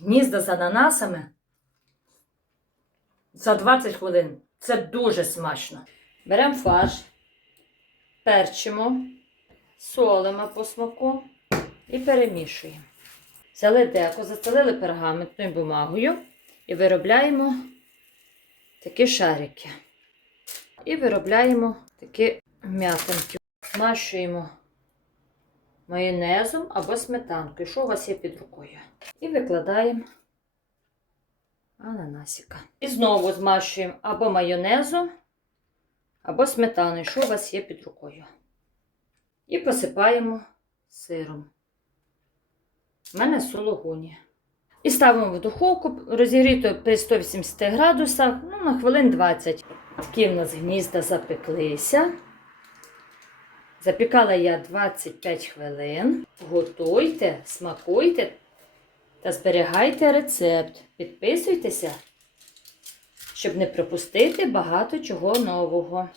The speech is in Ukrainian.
гнізда з ананасами за 20 хвилин. Це дуже смачно. Беремо фарш, перчимо, солимо по смаку і перемішуємо. Взяли деко, застелили пергаментною бумагою і виробляємо такі шарики. І виробляємо такі м'ятинки. Змащуємо майонезом або сметанкою, що у вас є під рукою. І викладаємо ананасика. І знову змащуємо або майонезом, або сметаною, що у вас є під рукою. І посипаємо сиром. У мене сологуні. І ставимо в духовку розігріту при 180 градусах ну, на хвилин 20. Такі в нас гнізда запеклися. Запікала я 25 хвилин. Готуйте, смакуйте та зберігайте рецепт. Підписуйтеся, щоб не пропустити багато чого нового.